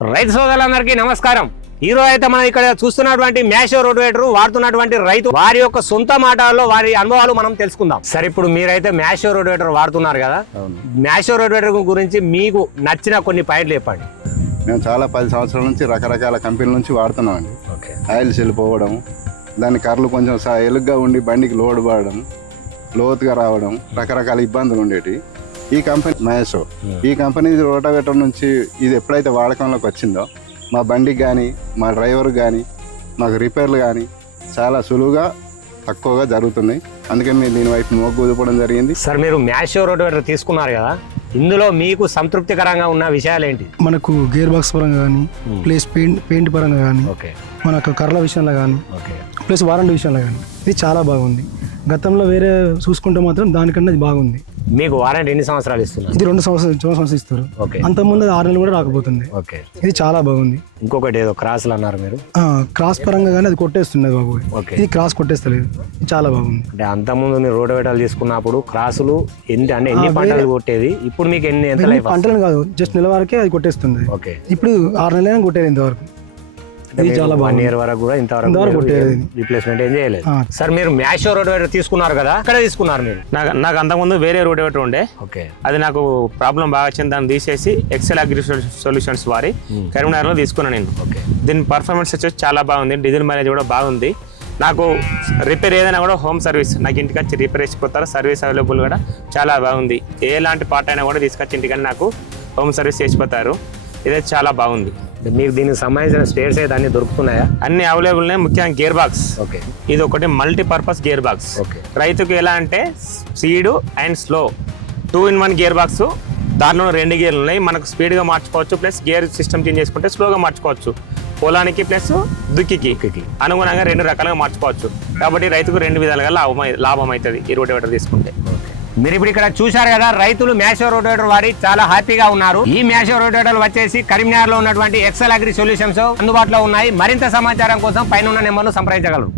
రైతు సోదరులందరికీ నమస్కారం. ఈ రోజు అయితే మనం ఇక్కడ చూస్తున్నటువంటి మ్యాషో రోటివేటర్ వాడుతున్నటువంటి రైతు వారి యొక్క సొంత మాటల్లో వారి అనుభవాలు మనం తెలుసుకుందాం. సరే, ఇప్పుడు మీరైతే మ్యాషో రోటివేటర్ వాడుతున్నారు కదా, మ్యాషో రోటివేటర్ గురించి మీకు నచ్చిన కొన్ని పాయింట్లు చెప్పండి. మేము చాలా 10 సంవత్సరాల నుంచి రకరకాల కంపెనీల నుంచి వాడుతున్నామండి. ఆయిల్ చెల్లిపోవడం, దాని కర్రలు కొంచెం ఎలుగ్గా ఉండి బండికి లోడ్ పడడం, లోతుగా రావడం, రకరకాల ఇబ్బందులు ఉండేవి. ఈ కంపెనీ మ్యాషో, ఈ కంపెనీ రోటివేటర్ నుంచి ఇది ఎప్పుడైతే వాడకంలోకి వచ్చిందో మా బండికి కానీ మా డ్రైవర్కి కానీ మాకు రిపేర్లు కానీ చాలా సులువుగా తక్కువగా జరుగుతున్నాయి. అందుకని మేము దీని వైపు మొగ్గు చూపడం జరిగింది. సార్, మీరు మ్యాషో రోటివేటర్ తీసుకున్నారు కదా, ఇందులో మీకు సంతృప్తికరంగా ఉన్న విషయాలు ఏంటి? మనకు గేర్ బాక్స్ పరంగా కానీ, ప్లస్ పెయింట్ పరంగా కానీ, మనకు కర్రల విషయంలో కానీ, ప్లస్ వారంటీ విషయంలో కానీ ఇది చాలా బాగుంది. గతంలో వేరే చూసుకుంటే మాత్రం దానికన్నా ఇది బాగుంది. మీకు వారంటీ ఎన్ని సంవత్సరాలు ఇస్తున్నారు? ఇది 2 సంవత్సరాలు ఇస్తారు. అంతకుముందు 6 నెలలు కూడా రాకపోతుంది. ఇది చాలా బాగుంది. ఇంకొకటి ఏదో క్రాస్లు అన్నారు మీరు, క్రాస్ పరంగా కానీ అది కొట్టేస్తున్నది బాబు. ఇది క్రాస్ కొట్టేస్తలేదు. చాలా బాగుంది. అంటే అంతకుముందు మీరు రోటివేటర్లు తీసుకున్నప్పుడు క్రాసులు ఎన్ని పంటలు కొట్టేది, ఇప్పుడు మీకు ఎంత లైఫ్? పంటలు కాదు, జస్ట్ నెల వరకే అది కొట్టేస్తుంది. ఇప్పుడు 6 నెలలైనా కొట్టేది ఇంతవరకు. ఇది చాలా 1 year వరకు కూడా ఇంతవరకు రీప్లేస్మెంట్ ఏం చేయలేదు. సార్, మీరు మ్యాషో రోటివేటర్ తీసుకున్నారు కదా, అక్కడ తీసుకున్నారు మీరు? నాకు అంతకుముందు వేరే రోటివేటర్ ఉండే, అది నాకు ప్రాబ్లం బాగా వచ్చింది. దాన్ని తీసేసి ఎక్సెల్ అగ్రి సొల్యూషన్స్ వారి కరీంనగర్లో తీసుకున్నాను నేను. దీని పర్ఫార్మెన్స్ వచ్చేసి చాలా బాగుంది, డీజిల్ మైలేజ్ కూడా బాగుంది. నాకు రిపేర్ ఏదైనా కూడా హోమ్ సర్వీస్, నాకు ఇంటికి వచ్చి రిపేర్ చేసిపోతారు. సర్వీస్ అవైలబుల్ కూడా చాలా బాగుంది. ఎలాంటి పార్ట్ అయినా కూడా తీసుకొచ్చి ఇంటికని నాకు హోమ్ సర్వీస్ చేసిపోతారు. ఇదే చాలా బాగుంది. మీకు దీనికి సంబంధించిన స్పేర్స్ అయితే అన్ని దొరుకుతున్నాయా? అన్ని అవైలబుల్ ఉన్నాయి. ముఖ్యంగా గేర్ బాక్స్, ఇది ఒకటి మల్టీపర్పస్ గేర్ బాక్స్. రైతుకు ఎలా అంటే speed and slow 2-in-1 gear box. దానిలో 2 గేర్లు ఉన్నాయి. మనకు స్పీడ్గా మార్చుకోవచ్చు, ప్లస్ గేర్ సిస్టమ్ చేంజ్ చేసుకుంటే స్లోగా మార్చుకోవచ్చు. పొలానికి ప్లస్ దుక్కికి అనుగుణంగా 2 రకాలుగా మార్చుకోవచ్చు. కాబట్టి రైతుకు 2 విధాలుగా లాభం అవుతుంది ఈ రోటివేటర్ తీసుకుంటే. మీరు ఇప్పుడు ఇక్కడ చూశారు కదా, రైతులు మ్యాషో రోటివేటర్ వాడి చాలా హ్యాపీగా ఉన్నారు. ఈ మ్యాషో రోటివేటర్ వచ్చేసి కరీంనగర్ లో ఉన్నటువంటి ఎక్సెల్ అగ్రి సొల్యూషన్స్ అందుబాటులో ఉన్నాయి. మరింత సమాచారం కోసం పైన ఉన్న నెంబర్ను సంప్రదించగలరు.